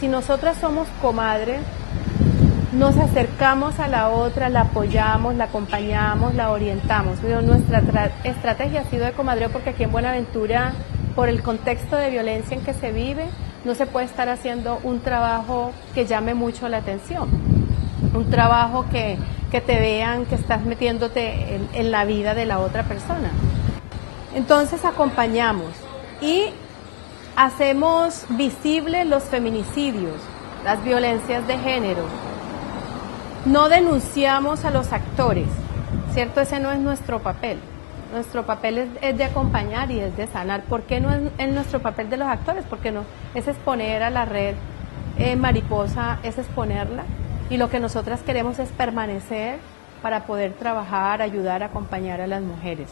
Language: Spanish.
Si nosotras somos comadres, nos acercamos a la otra, la apoyamos, la acompañamos, la orientamos. Pero nuestra estrategia ha sido de comadreo porque aquí en Buenaventura, por el contexto de violencia en que se vive, no se puede estar haciendo un trabajo que llame mucho la atención. Un trabajo que te vean que estás metiéndote en la vida de la otra persona. Entonces acompañamos y hacemos visibles los feminicidios, las violencias de género. No denunciamos a los actores, ¿cierto? Ese no es nuestro papel. Nuestro papel es de acompañar y es de sanar. ¿Por qué no es nuestro papel de los actores? Porque no, es exponer a la red mariposa, es exponerla. Y lo que nosotras queremos es permanecer para poder trabajar, ayudar, acompañar a las mujeres.